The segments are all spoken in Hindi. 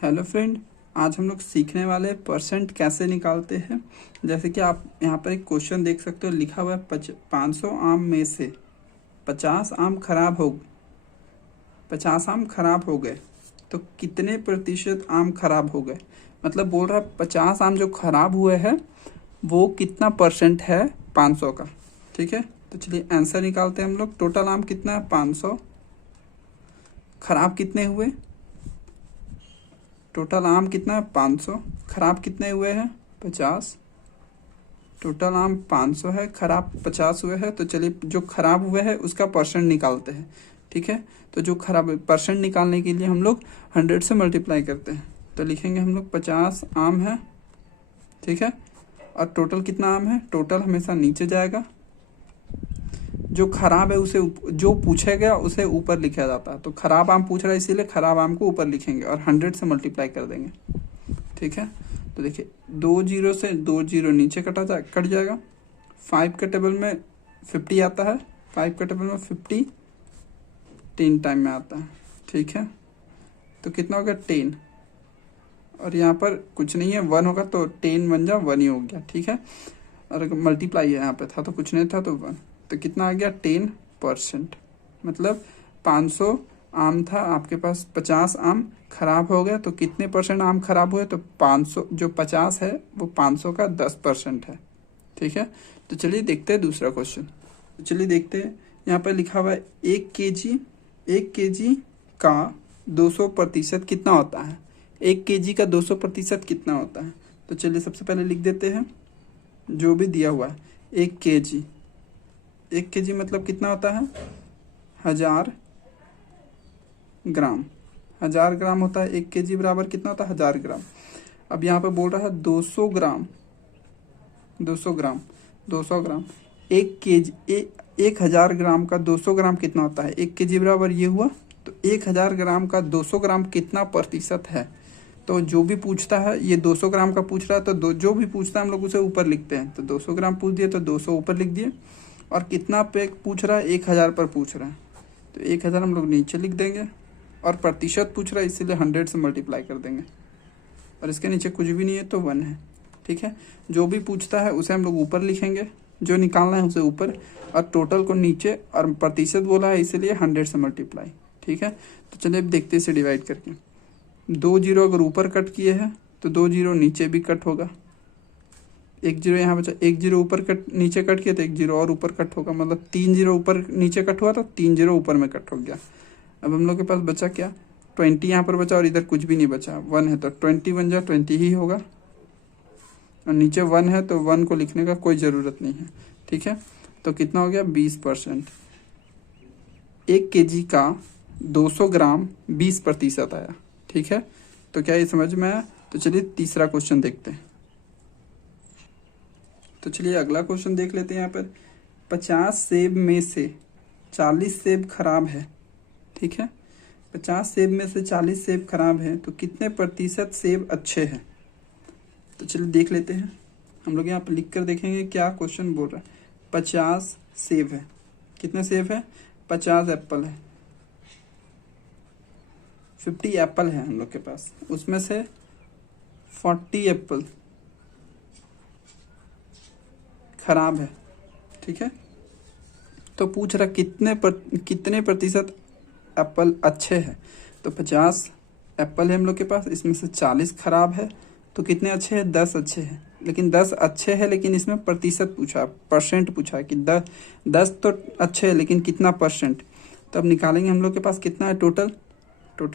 हेलो फ्रेंड, आज हम लोग सीखने वाले परसेंट कैसे निकालते हैं। जैसे कि आप यहाँ पर एक क्वेश्चन देख सकते हो, लिखा हुआ है 500 आम में से 50 आम खराब हो गए तो कितने प्रतिशत आम खराब हो गए। मतलब बोल रहा है 50 आम जो खराब हुए हैं वो कितना परसेंट है 500 का। ठीक है, तो चलिए आंसर निकालते हैं हम लोग। टोटल आम कितना है 500, खराब कितने हुए, टोटल आम कितना है 500, खराब कितने हुए हैं 50। टोटल आम 500 है, खराब 50 हुए हैं। तो चलिए जो खराब हुए हैं उसका परसेंट निकालते हैं। ठीक है, तो जो खराब परसेंट निकालने के लिए हम लोग 100 से मल्टीप्लाई करते हैं। तो लिखेंगे हम लोग 50 आम है, ठीक है, और टोटल कितना आम है। टोटल हमेशा नीचे जाएगा, जो खराब है उसे जो पूछा गया उसे ऊपर लिखा जाता है। तो खराब आम पूछ रहा है इसीलिए खराब आम को ऊपर लिखेंगे और 100 से मल्टीप्लाई कर देंगे। ठीक है, तो देखिए 2 जीरो से 2 जीरो नीचे कट जाएगा। 5 के टेबल में 50 आता है, 5 के टेबल में 50 10 टाइम में आता है। ठीक है, तो कितना हो गया 10, और यहाँ पर कुछ नहीं है 1 होगा तो 10 बन जा 1 ही हो गया। ठीक है, और अगर मल्टीप्लाई है यहाँ पे था तो कुछ नहीं था तो 1, तो कितना आ गया 10%। मतलब 500 आम था आपके पास, 50 आम खराब हो गया तो कितने परसेंट आम खराब हुए। तो 500 जो 50 है वो 500 का 10% है। ठीक है, तो चलिए देखते हैं दूसरा क्वेश्चन। तो चलिए देखते हैं, यहाँ पर लिखा हुआ है 1 केजी का 200% कितना होता है। 1 केजी का 200% कितना होता है। तो चलिए सबसे पहले लिख देते हैं जो भी दिया हुआ है। 1 केजी मतलब कितना होता है 1000 ग्राम। 1000 ग्राम होता है 1 केजी, बराबर कितना होता है 1000 ग्राम। अब यहाँ पे बोल रहा है 200 ग्राम 1 केजी 1000 ग्राम का 200 ग्राम कितना होता है। 1 केजी बराबर ये हुआ, तो 1000 ग्राम का 200 ग्राम कितना प्रतिशत है। तो जो भी पूछता है, ये 200 ग्राम का पूछ रहा है तो जो भी पूछता है हम लोग उसे ऊपर लिखते हैं। तो 200 ग्राम पूछ दिए तो 200 ऊपर लिख दिए, और कितना पे पूछ रहा है 1000 पर पूछ रहा है तो 1000 हम लोग नीचे लिख देंगे, और प्रतिशत पूछ रहा है इसीलिए 100 से मल्टीप्लाई कर देंगे, और इसके नीचे कुछ भी नहीं है तो 1 है। ठीक है, जो भी पूछता है उसे हम लोग ऊपर लिखेंगे, जो निकालना है उसे ऊपर, और टोटल को नीचे, और प्रतिशत बोला है इसीलिए 100 से मल्टीप्लाई। ठीक है, तो चलिए अब देखते हैं इसे डिवाइड करके। 2 जीरो अगर ऊपर कट किए हैं तो 2 जीरो नीचे भी कट होगा। 1 जीरो यहाँ बचा, 1 जीरो ऊपर नीचे कट किया तो 1 जीरो और ऊपर कट होगा। मतलब 3 जीरो ऊपर नीचे कट हुआ तो 3 जीरो ऊपर में कट हो गया। अब हम लोग के पास बचा क्या 20 यहाँ पर बचा, और इधर कुछ भी नहीं बचा, 1 है तो 20 बन जाए 20 ही होगा, और नीचे 1 है तो 1 को लिखने का कोई ज़रूरत नहीं है। ठीक है, तो कितना हो गया 20%। 1 केजी का 200 ग्राम 20% आया। ठीक है, तो क्या ये समझ में आया। तो चलिए तीसरा क्वेश्चन देखते हैं। तो चलिए अगला क्वेश्चन देख लेते हैं। यहाँ पर 50 सेब में से 40 सेब खराब है। ठीक है, 50 सेब में से 40 सेब खराब है तो कितने प्रतिशत सेब अच्छे हैं। तो चलिए देख लेते हैं, हम लोग यहाँ पर लिख कर देखेंगे क्या क्वेश्चन बोल रहा है। 50 सेब है, कितने सेब है 50 एप्पल है, 50 एप्पल है हम लोग के पास, उसमें से 40 एप्पल खराब है। ठीक है, तो पूछ रहा कितने प्रतिशत एप्पल अच्छे हैं। तो 50 एप्पल है हम लोग के पास, इसमें से 40 खराब है, तो कितने अच्छे हैं 10 अच्छे हैं। लेकिन 10 अच्छे हैं, लेकिन इसमें प्रतिशत पूछा, परसेंट पूछा कि 10 तो अच्छे है लेकिन कितना परसेंट। तो अब निकालेंगे हम लोग के पास कितना है टोटल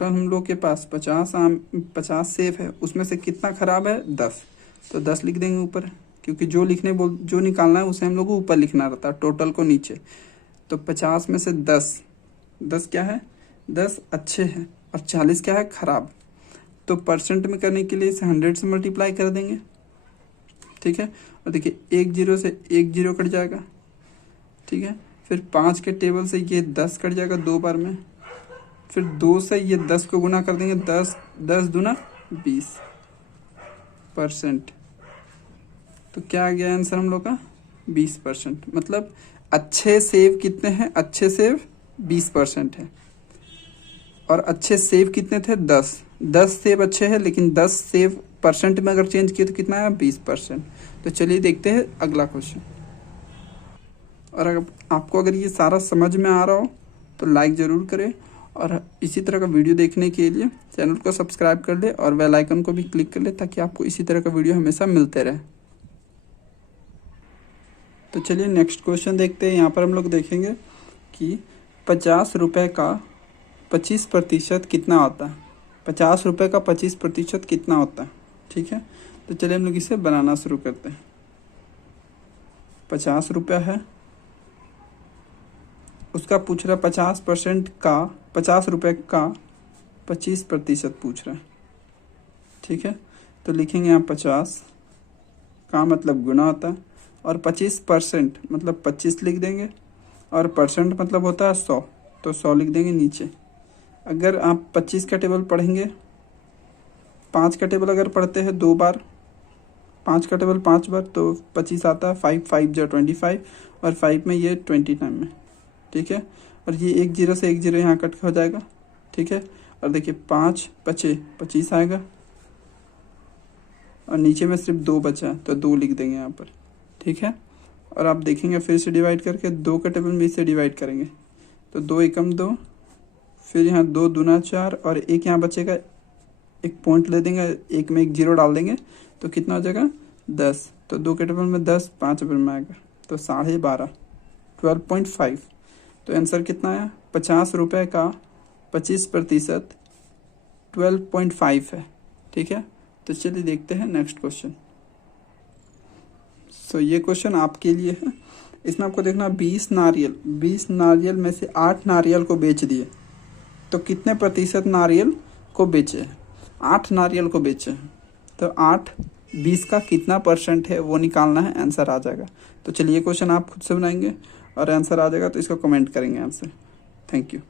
हम लोग के पास 50 सेब है, उसमें से कितना खराब है 10, तो 10 लिख देंगे ऊपर, क्योंकि जो निकालना है उसे हम लोग को ऊपर लिखना रहता है, टोटल को नीचे। तो 50 में से 10 क्या है 10 अच्छे हैं, और 40 क्या है खराब। तो परसेंट में करने के लिए इसे 100 से मल्टीप्लाई कर देंगे। ठीक है, और देखिए 1 जीरो से 1 जीरो कट जाएगा। ठीक है, फिर 5 के टेबल से ये 10 कट जाएगा 2 बार में, फिर 2 से ये 10 को गुना कर देंगे, 10 दूना 20%। तो क्या आ गया आंसर हम लोग का 20%। मतलब अच्छे सेब कितने हैं, अच्छे सेब 20% है, और अच्छे सेब कितने थे 10, 10 सेब अच्छे हैं, लेकिन 10 सेब परसेंट में अगर चेंज किए तो कितना है, 20%। तो चलिए देखते हैं अगला क्वेश्चन। और अगर आपको अगर ये सारा समझ में आ रहा हो तो लाइक ज़रूर करें, और इसी तरह का वीडियो देखने के लिए चैनल को सब्सक्राइब कर ले और बेल आइकन को भी क्लिक कर ले, ताकि आपको इसी तरह का वीडियो हमेशा मिलते रहे। तो चलिए नेक्स्ट क्वेश्चन देखते हैं। यहाँ पर हम लोग देखेंगे कि 50 रुपये का 25% कितना होता है। 50 रुपये का 25% कितना होता है, ठीक है। तो चलिए हम लोग इसे बनाना शुरू करते हैं। 50 रुपया है, उसका पूछ रहा 50% का, 50 रुपये का 25% पूछ रहा है, ठीक है। तो लिखेंगे यहाँ 50 का मतलब गुना होता है, और 25% मतलब 25 लिख देंगे, और परसेंट मतलब होता है 100, तो 100 लिख देंगे नीचे। अगर आप 25 का टेबल पढ़ेंगे, 5 का टेबल अगर पढ़ते हैं 2 बार, 5 का टेबल 5 बार, तो 25 आता है। 5 जो 25, और 5 में ये 20 टाइम में, ठीक है। और ये 1 0 से 1 0 यहाँ कट हो जाएगा, ठीक है। और देखिए 5 बचे 25 आएगा, और नीचे में सिर्फ 2 बचा है, तो 2 लिख देंगे यहाँ पर, ठीक है। और आप देखेंगे फिर से डिवाइड करके 2 का टेबल में इसे डिवाइड करेंगे, तो 2 एकम 2, फिर यहाँ 2 दूना 4, और एक यहाँ बचेगा, एक पॉइंट ले देंगे, एक में 1 0 डाल देंगे, तो कितना हो जाएगा 10। तो 2 के टेबल में 10, 5 टेबल में आएगा, तो 12.5, 12.5। तो आंसर कितना है, 50 रुपये का 25% 12.5 है, ठीक है। तो चलिए देखते हैं नेक्स्ट क्वेश्चन। सो ये क्वेश्चन आपके लिए है। इसमें आपको देखना 20 नारियल में से 8 नारियल को बेच दिए, तो कितने प्रतिशत नारियल को बेचे। 8 नारियल को बेचे, तो 8 20 का कितना % है वो निकालना है, आंसर आ जाएगा। तो चलिए क्वेश्चन आप खुद से बनाएंगे, और आंसर आ जाएगा तो इसको कमेंट करेंगे आंसर। Thank you.